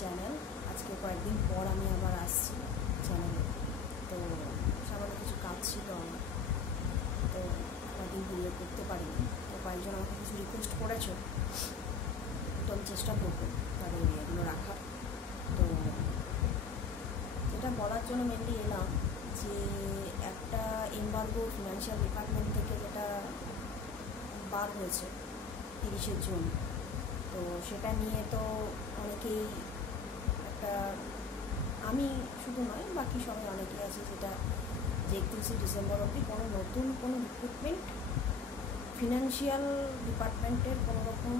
Channel. আজকে কয়েকদিন পর আমি আবার আসছি চ্যানেলে। তো সামান্য কিছু কাজ ছিল আমার, তো কয়েকদিন ভিডিও করতে পারিনি। তো কয়েকজন আমাকে কিছু রিকোয়েস্ট করেছো, তো আমি চেষ্টা করবো তাদের এগুলো রাখার। তো এটা বলার জন্য মেনলি এলাম যে একটা এমবার্গো ফিনান্সিয়াল ডিপার্টমেন্ট থেকে যেটা বার হয়েছে 30শে জুন, তো সেটা নিয়ে তো অনেকেই একটা, আমি শুধু নয় বাকি সবাই অনেকেই আছে যেটা যে 31শে ডিসেম্বর অবধি কোনো নতুন কোনো রিক্রুটমেন্ট ফিনান্সিয়াল ডিপার্টমেন্টের কোনো রকম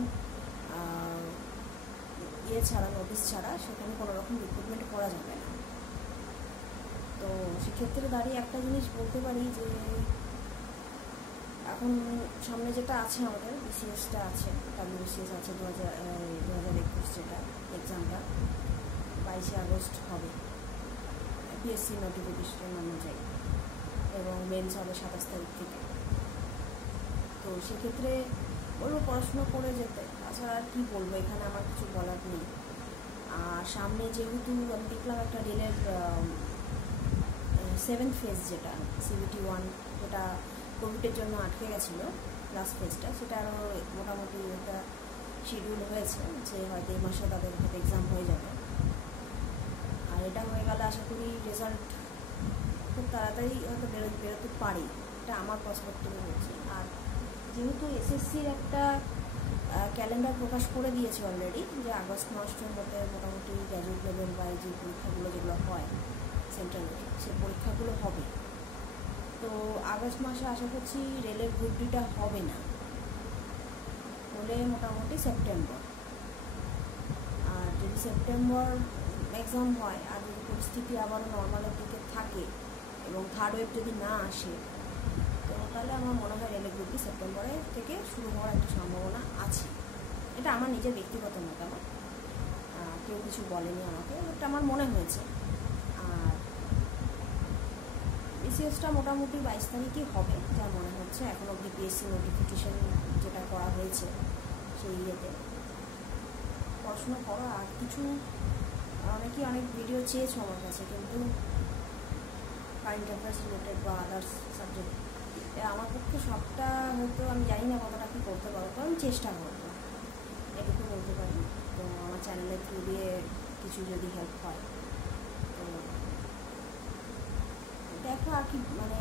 ইয়ে ছাড়া, নোটিশ ছাড়া সেখানে কোনো রকম রিক্রুটমেন্ট করা যাবে না। তো সেক্ষেত্রে দাঁড়িয়ে একটা জিনিস বলতে পারি যে এখন সামনে যেটা আছে আমাদের বিসিএসটা আছে, WBCS আছে 2021 যেটা এক্সামটা 22শে আগস্ট হবে পিএসসি নোটিফিকেশন অনুযায়ী, এবং মেন্স হবে 27 তারিখ থেকে। তো সেক্ষেত্রে বলবো পড়াশুনো করে যেতে, তাছাড়া আর কী বলবো, এখানে আমার কিছু বলার নেই। আর সামনে যেহেতু আমি দেখলাম একটা রেলের 7th ফেজ যেটা CBT 1, যেটা কোভিডের জন্য আটকে গেছিলো লাস্ট ফেজটা, সেটা আরও মোটামুটি একটা শিডিউল হয়েছে যে হয়তো এই মাসে তাদের হয়তো এক্সাম হয়ে যাবে। আর এটা হয়ে গেলে আশা করি রেজাল্ট খুব তাড়াতাড়ি হয়তো বেরোতে পারে, এটা আমার পার্সপেক্টিভে বলছি। আর যেহেতু SSCর একটা ক্যালেন্ডার প্রকাশ করে দিয়েছে অলরেডি, যে আগস্ট মাসটার মধ্যে মোটামুটি গ্র্যাজুয়েট লেভেল বা যে পরীক্ষাগুলো যেগুলো হয় সেন্ট্রালে, সে পরীক্ষাগুলো হবে। তো আগস্ট মাসে আশা করছি রেলের গ্রুপ ডিটা হবে না, হলে মোটামুটি সেপ্টেম্বর। আর যদি সেপ্টেম্বর এক্সাম হয় আর যদি পরিস্থিতি আবারও নর্মালের দিকে থাকে এবং থার্ড ওয়েভ যদি না আসে, তো তাহলে আমার মনে হয় রেলের গ্রুপ ডি সেপ্টেম্বরে থেকে শুরু হওয়ার একটা সম্ভাবনা আছে। এটা আমার নিজের ব্যক্তিগত মতামত, কেউ কিছু বলেনি আমাকে, এটা আমার মনে হয়েছে। আর বিসিএসটা মোটামুটি 22 তারিখই হবে যা মনে হচ্ছে, এখন অবধি পিএসসি নোটিফিকেশন যেটা করা হয়েছে সেই ইয়েতে পড়াশুনো করা। আর কিছু অনেকেই অনেক ভিডিও চেয়েছো আমার কাছে, কিন্তু কারেন্ট অ্যাফেয়ার্স রিলেটেড বা আদার্স সাবজেক্ট আমার পক্ষে সবটা হয়তো আমি জানি না কতটা কী করতে পারবো, তো আমি চেষ্টা করবো, এটুকু বলতে পারি। তো আমার চ্যানেলের থ্রু দিয়ে কিছু যদি হেল্প হয় তো দেখো। আর কি মানে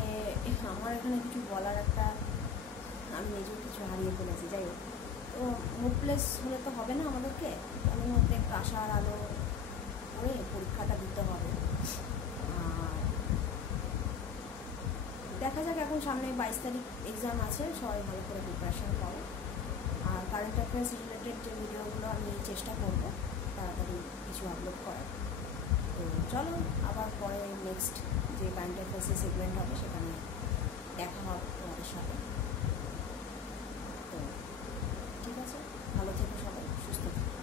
আমার এখানে কিছু বলার একটা, আমি নিজেও কিছু হারিয়ে ফেলেছি। যাই হোক, তো হোপলেস হলে তো হবে না, আমাদেরকে আমি মধ্যে একটু আশার আলো করে পরীক্ষাটা দিতে হবে। আর দেখা যাক, এখন সামনে 22 তারিখ এক্সাম আছে, সবাই ভালো করে প্রিপারেশান করো। আর কারেন্ট অ্যাফেয়ার্স রিলেটেড যে ভিডিওগুলো আমি চেষ্টা করবো তাড়াতাড়ি কিছু আপলোড করার। তো চলো আবার পরে নেক্সট যে কারেন্ট অ্যাফেয়ার্সের সেগমেন্ট হবে সেখানে দেখা হবে তোমাদের সাথে। তো ঠিক আছে, ভালো থেকো সবাই, সুস্থ থেকো।